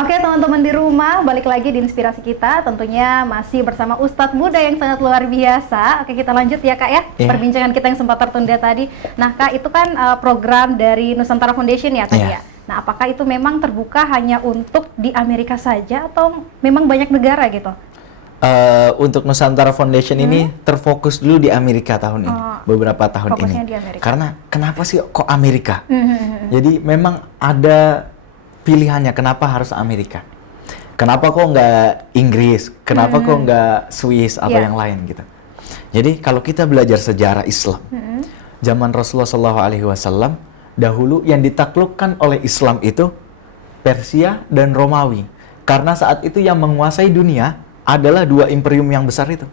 Oke teman-teman di rumah, balik lagi di Inspirasi kita, tentunya masih bersama Ustadz muda yang sangat luar biasa. Oke, kita lanjut ya Kak ya, perbincangan kita yang sempat tertunda tadi. Nah Kak, itu kan program dari Nusantara Foundation ya tadi ya. Nah, apakah itu memang terbuka hanya untuk di Amerika saja atau memang banyak negara gitu? Untuk Nusantara Foundation ini terfokus dulu di Amerika tahun ini, beberapa tahun ini. Di Amerika. Karena kenapa sih kok Amerika? Jadi memang ada pilihannya, kenapa harus Amerika? Kenapa kok nggak Inggris? Kenapa kok nggak Swiss atau yang lain gitu? Jadi kalau kita belajar sejarah Islam, zaman Rasulullah SAW, dahulu yang ditaklukkan oleh Islam itu Persia dan Romawi. Karena saat itu yang menguasai dunia adalah dua imperium yang besar itu.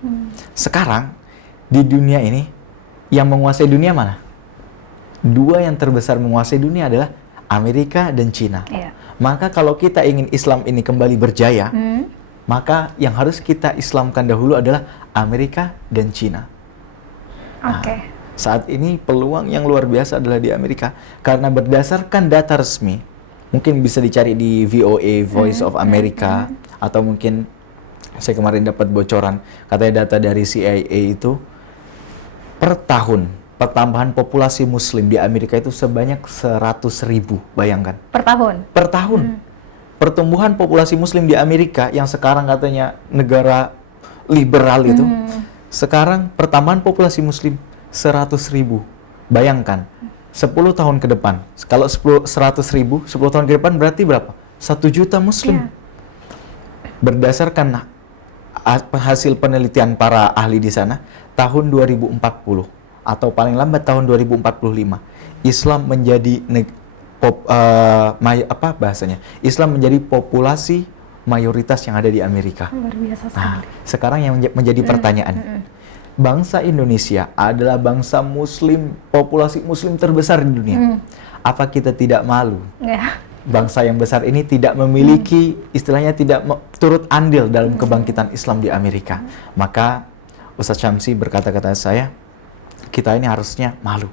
Sekarang di dunia ini yang menguasai dunia mana? Dua yang terbesar menguasai dunia adalah Amerika dan Cina. Maka kalau kita ingin Islam ini kembali berjaya, maka yang harus kita Islamkan dahulu adalah Amerika dan Cina. Saat ini peluang yang luar biasa adalah di Amerika. Karena berdasarkan data resmi, mungkin bisa dicari di VOA, Voice of America, atau mungkin saya kemarin dapat bocoran, katanya data dari CIA itu, per tahun pertambahan populasi Muslim di Amerika itu sebanyak 100.000, bayangkan. Per tahun? Per tahun. Pertumbuhan populasi Muslim di Amerika yang sekarang katanya negara liberal itu, sekarang pertambahan populasi Muslim 100.000. Bayangkan, 10 tahun ke depan, kalau 100.000, 10 tahun ke depan berarti berapa? 1 juta Muslim. Berdasarkan hasil penelitian para ahli di sana, tahun 2040, atau paling lambat tahun 2045, Islam menjadi Islam menjadi populasi mayoritas yang ada di Amerika. Luar biasa sekali. Sekarang yang menjadi pertanyaan, bangsa Indonesia adalah bangsa Muslim, populasi Muslim terbesar di dunia. Apa kita tidak malu? Bangsa yang besar ini tidak memiliki, istilahnya tidak turut andil dalam kebangkitan Islam di Amerika. Maka Ustadz Syamsi berkata-kata saya, kita ini harusnya malu.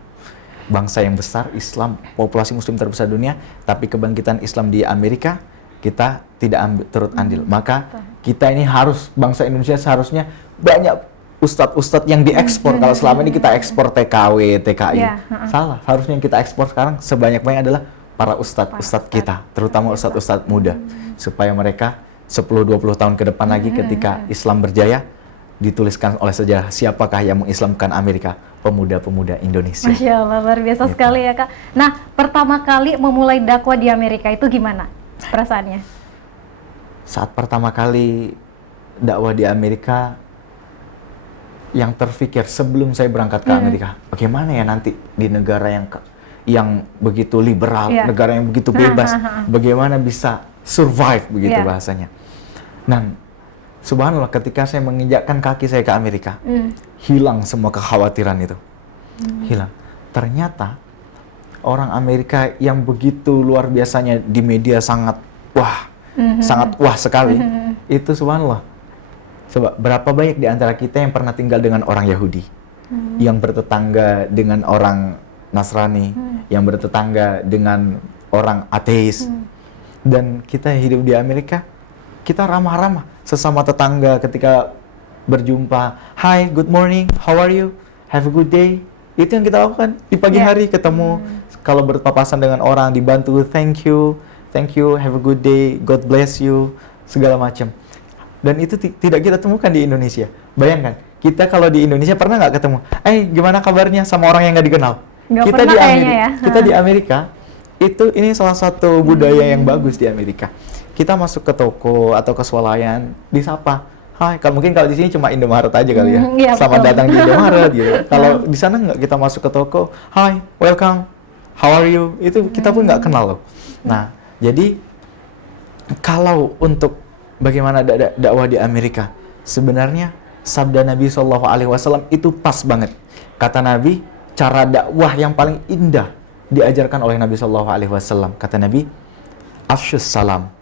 Bangsa yang besar, Islam, populasi Muslim terbesar dunia, tapi kebangkitan Islam di Amerika, kita tidak turut andil. Maka kita ini harus, bangsa Indonesia seharusnya banyak ustadz-ustadz yang diekspor. Kalau selama ini kita ekspor TKW, TKI. Salah, harusnya yang kita ekspor sekarang sebanyak-banyak adalah para ustadz-ustadz kita, terutama ustadz-ustadz muda. Supaya mereka 10-20 tahun ke depan lagi ketika Islam berjaya, dituliskan oleh sejarah siapakah yang mengislamkan Amerika, pemuda-pemuda Indonesia. Masya Allah, luar biasa sekali ya Kak. Nah, pertama kali memulai dakwah di Amerika itu gimana perasaannya? Saat pertama kali dakwah di Amerika, yang terfikir sebelum saya berangkat ke Amerika, bagaimana ya nanti di negara yang begitu liberal, negara yang begitu bebas, bagaimana bisa survive begitu bahasanya. Nah, subhanallah, ketika saya menginjakkan kaki saya ke Amerika, hilang semua kekhawatiran itu. Hilang. Ternyata orang Amerika yang begitu luar biasanya di media sangat wah sekali. Itu subhanallah. Coba, berapa banyak di antara kita yang pernah tinggal dengan orang Yahudi, yang bertetangga dengan orang Nasrani, yang bertetangga dengan orang ateis, dan kita hidup di Amerika, kita ramah-ramah sesama tetangga ketika berjumpa. Hi, good morning, how are you? Have a good day. Itu yang kita lakukan di pagi hari ketemu. Kalau berpapasan dengan orang, dibantu, thank you, have a good day, God bless you, segala macam. Dan itu tidak kita temukan di Indonesia. Bayangkan, kita kalau di Indonesia pernah nggak ketemu, gimana kabarnya sama orang yang nggak dikenal? Kita di Amerika, ini salah satu budaya yang bagus di Amerika. Kita masuk ke toko atau ke swalayan, disapa. Hai, mungkin kalau di sini cuma Indomaret aja kali ya. Selamat datang di Indomaret gitu. Kalau di sana nggak, kita masuk ke toko, hi, welcome, how are you? Itu kita pun nggak kenal loh. Nah, jadi kalau untuk bagaimana dakwah di Amerika, sebenarnya sabda Nabi SAW itu pas banget. Kata Nabi, cara dakwah yang paling indah diajarkan oleh Nabi SAW. Kata Nabi, afsyus salam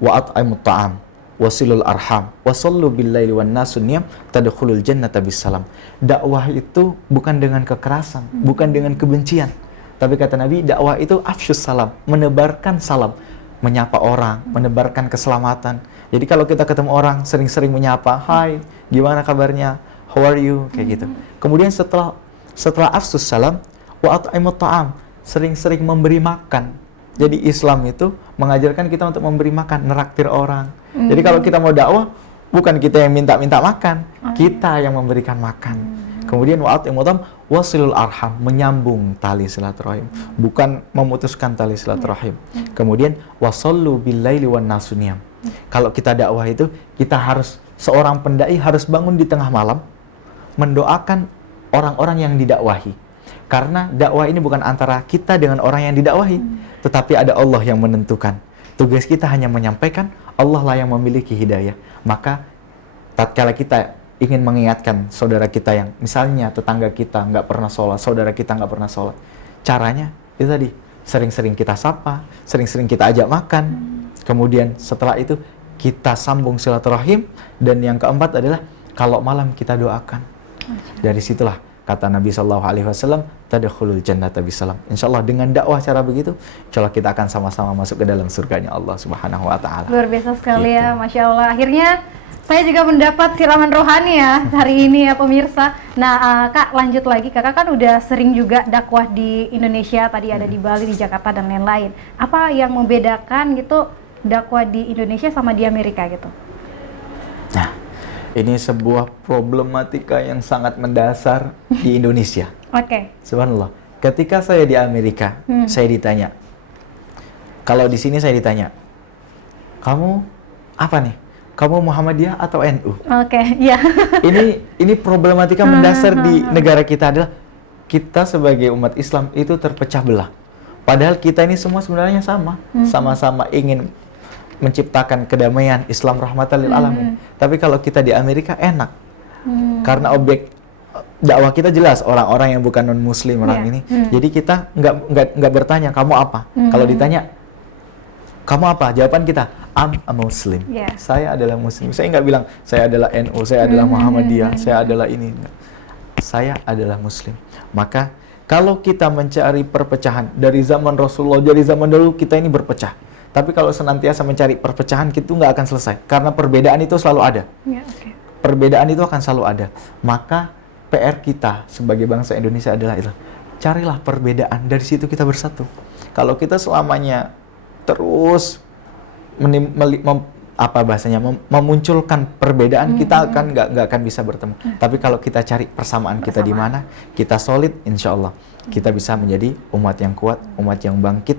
wa at'imut ta'am wasilul arham wasallu billaili wan nasun niyam tadkhulul jannata bisalam. Dakwah itu bukan dengan kekerasan, bukan dengan kebencian, tapi kata Nabi, dakwah itu afsyus salam, menebarkan salam. menyapa orang, menebarkan keselamatan. Jadi kalau kita ketemu orang, sering-sering menyapa, "Hai, gimana kabarnya? How are you?" Kayak gitu. Kemudian setelah afsus salam, wa at'imut ta'am, sering-sering memberi makan. Jadi Islam itu mengajarkan kita untuk memberi makan, neraktir orang. Jadi kalau kita mau dakwah, bukan kita yang minta-minta makan, kita yang memberikan makan. Kemudian wa at'imut ta'am, wasilul arham, menyambung tali silaturahim, bukan memutuskan tali silaturahim. Kemudian wasallu billaili wan nasu niyam. Kalau kita dakwah itu, kita harus, seorang pendai harus bangun di tengah malam, mendoakan orang-orang yang didakwahi. Karena dakwah ini bukan antara kita dengan orang yang didakwahi, tetapi ada Allah yang menentukan. Tugas kita hanya menyampaikan, Allah lah yang memiliki hidayah. Maka, tatkala kita ingin mengingatkan saudara kita yang, misalnya tetangga kita nggak pernah sholat, saudara kita nggak pernah sholat, caranya itu tadi, sering-sering kita sapa, sering-sering kita ajak makan. Kemudian setelah itu kita sambung silaturahim, dan yang keempat adalah kalau malam kita doakan. Dari situlah kata Nabi Shallallahu Alaihi Wasallam, tadkhulul jannata bisalam. Insya Allah dengan dakwah cara begitu, insya Allah kita akan sama-sama masuk ke dalam surganya Allah Subhanahu Wa Taala. Luar biasa sekali gitu. ya, Masya Allah. Akhirnya saya juga mendapat siraman rohani ya hari ini ya pemirsa. Nah Kak, lanjut lagi, Kakak kan udah sering juga dakwah di Indonesia, tadi ada di Bali, di Jakarta dan lain-lain. Apa yang membedakan gitu dakwah di Indonesia sama di Amerika gitu? Nah, ini sebuah problematika yang sangat mendasar di Indonesia. Oke. Subhanallah. Ketika saya di Amerika, saya ditanya. Kalau di sini saya ditanya, "Kamu apa nih? Kamu Muhammadiyah atau NU?" Oke, iya. Ini problematika mendasar di negara kita adalah kita sebagai umat Islam itu terpecah belah. Padahal kita ini semua sebenarnya sama-sama ingin menciptakan kedamaian, Islam rahmatan lil alamin. Tapi kalau kita di Amerika enak, karena objek dakwah kita jelas orang-orang yang bukan non Muslim orang ini. Jadi kita nggak bertanya kamu apa. Kalau ditanya kamu apa, jawaban kita I'm a Muslim. Saya adalah Muslim. Saya nggak bilang saya adalah NU, saya adalah Muhammadiyah, saya adalah ini. Saya adalah Muslim. Maka kalau kita mencari perpecahan dari zaman Rasulullah, dari zaman dulu kita ini berpecah. Tapi kalau senantiasa mencari perpecahan, itu nggak akan selesai. Karena perbedaan itu selalu ada. Perbedaan itu akan selalu ada. Maka PR kita sebagai bangsa Indonesia adalah itu. Carilah perbedaan, dari situ kita bersatu. Kalau kita selamanya terus memunculkan perbedaan, kita akan nggak akan bisa bertemu. Tapi kalau kita cari persamaan kita di mana, kita solid, insya Allah kita bisa menjadi umat yang kuat, umat yang bangkit,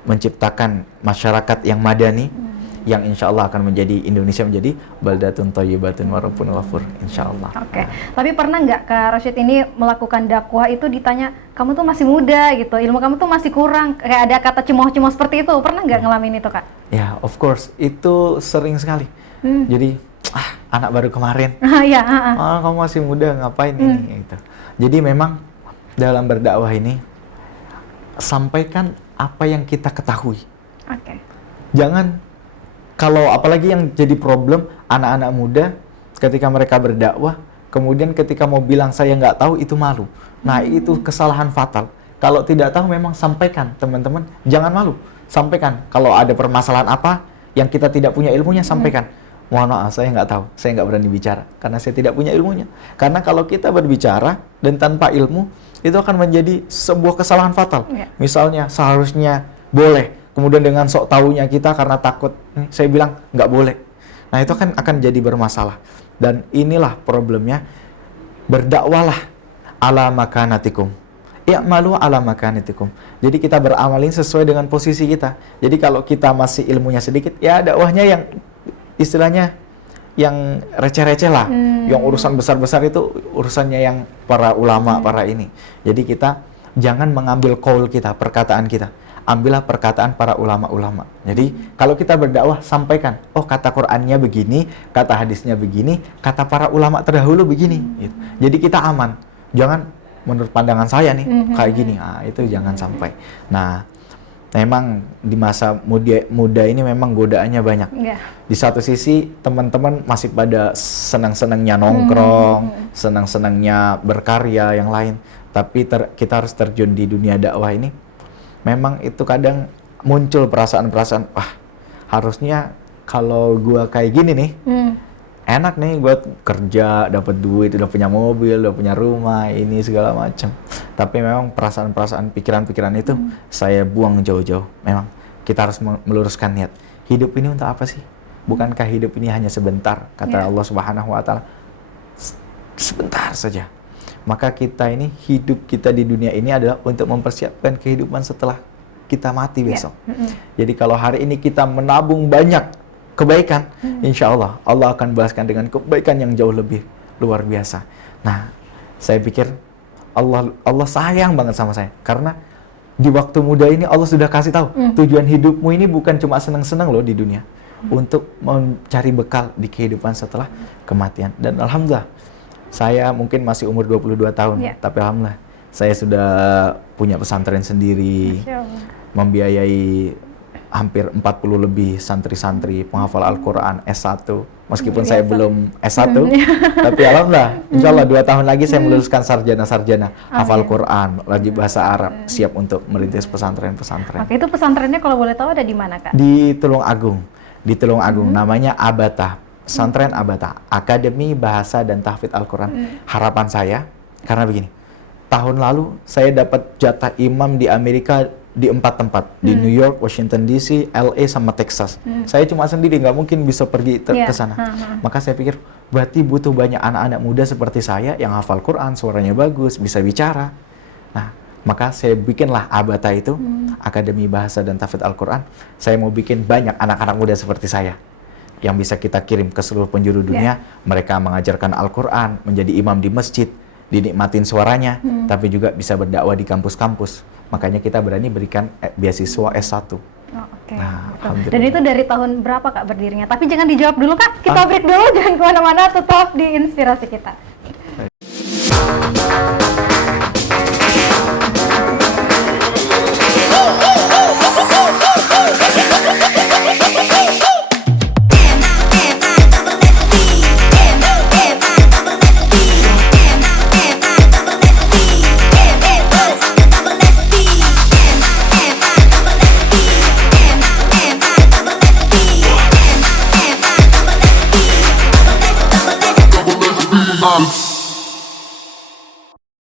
menciptakan masyarakat yang madani, yang insya Allah akan menjadi Indonesia menjadi baldatun thayyibatun wa rabbun ghafur, insya Allah. Oke. Tapi pernah nggak Kak Rashid ini melakukan dakwah itu ditanya, kamu tuh masih muda gitu, ilmu kamu tuh masih kurang, kayak ada kata cemooh-cemooh seperti itu, pernah nggak ngalamin itu Kak? Ya, of course, itu sering sekali. Jadi, anak baru kemarin, kamu masih muda, ngapain ini? Gitu. Jadi memang dalam berdakwah ini, sampaikan apa yang kita ketahui. Jangan, kalau apalagi yang jadi problem anak-anak muda ketika mereka berdakwah, kemudian ketika mau bilang saya nggak tahu, itu malu. Nah, itu kesalahan fatal. Kalau tidak tahu memang sampaikan, teman-teman, jangan malu. Sampaikan, kalau ada permasalahan apa yang kita tidak punya ilmunya, sampaikan. Mohon maaf, saya nggak tahu, saya nggak berani bicara karena saya tidak punya ilmunya. Karena kalau kita berbicara dan tanpa ilmu, itu akan menjadi sebuah kesalahan fatal. Misalnya seharusnya boleh, kemudian dengan sok tahunya kita karena takut, saya bilang nggak boleh. Nah, itu akan jadi bermasalah. Dan inilah problemnya, berdakwalah ala makanatikum. I'malu ala makanatikum. Jadi kita beramalin sesuai dengan posisi kita. Jadi kalau kita masih ilmunya sedikit, ya dakwahnya yang istilahnya yang receh-receh lah. Yang urusan besar-besar itu urusannya yang para ulama, para ini. Jadi kita jangan mengambil qaul kita, perkataan kita. Ambillah perkataan para ulama-ulama. Jadi kalau kita berdakwah, sampaikan, oh kata Qur'annya begini, kata hadisnya begini, kata para ulama terdahulu begini. Gitu. Jadi kita aman. Jangan menurut pandangan saya nih kayak gini. Nah, itu jangan sampai. Nah, memang di masa muda ini memang godaannya banyak. Di satu sisi teman-teman masih pada senang-senangnya nongkrong, senang-senangnya berkarya yang lain. Tapi kita harus terjun di dunia dakwah ini. Memang itu kadang muncul perasaan-perasaan, wah harusnya kalau gua kayak gini nih, enak nih buat kerja, dapat duit, udah punya mobil, udah punya rumah, ini segala macam. Tapi memang perasaan-perasaan, pikiran-pikiran itu saya buang jauh-jauh. Memang kita harus meluruskan niat. Hidup ini untuk apa sih? Bukankah hidup ini hanya sebentar? Kata Allah Subhanahu wa taala. Sebentar saja. Maka kita ini, hidup kita di dunia ini adalah untuk mempersiapkan kehidupan setelah kita mati besok. Jadi kalau hari ini kita menabung banyak kebaikan, insya Allah Allah akan balaskan dengan kebaikan yang jauh lebih luar biasa. Nah, saya pikir Allah sayang banget sama saya, karena di waktu muda ini Allah sudah kasih tahu tujuan hidupmu ini bukan cuma senang-senang loh di dunia, untuk mencari bekal di kehidupan setelah kematian. Dan alhamdulillah saya mungkin masih umur 22 tahun, tapi alhamdulillah saya sudah punya pesantren sendiri, membiayai hampir 40 lebih santri-santri penghafal Al-Quran S1, meskipun saya belum S1, tapi alhamdulillah insya Allah 2 tahun lagi saya meluluskan sarjana-sarjana hafal Quran, wajib bahasa Arab, siap untuk merintis pesantren-pesantren. Oke, itu pesantrennya kalau boleh tahu ada di mana, Kak? Di Tulung Agung, namanya Abata, pesantren Abata, Akademi Bahasa dan Tahfidz Al-Quran. Harapan saya, karena begini, tahun lalu saya dapat jatah imam di Amerika di 4 tempat, di New York, Washington DC, LA, sama Texas. Saya cuma sendiri, nggak mungkin bisa pergi ke sana. Maka saya pikir, berarti butuh banyak anak-anak muda seperti saya yang hafal Quran, suaranya bagus, bisa bicara. Nah, maka saya bikinlah Abata itu, Akademi Bahasa dan Tahfidz Al-Quran. Saya mau bikin banyak anak-anak muda seperti saya, yang bisa kita kirim ke seluruh penjuru dunia. Mereka mengajarkan Al-Quran, menjadi imam di masjid, dinikmatin suaranya, tapi juga bisa berdakwah di kampus-kampus. Makanya kita berani berikan beasiswa S1. Nah, dan itu dari tahun berapa, Kak, berdirinya? Tapi jangan dijawab dulu, Kak. Kita break dulu, jangan kemana-mana, tetap di Inspirasi Kita.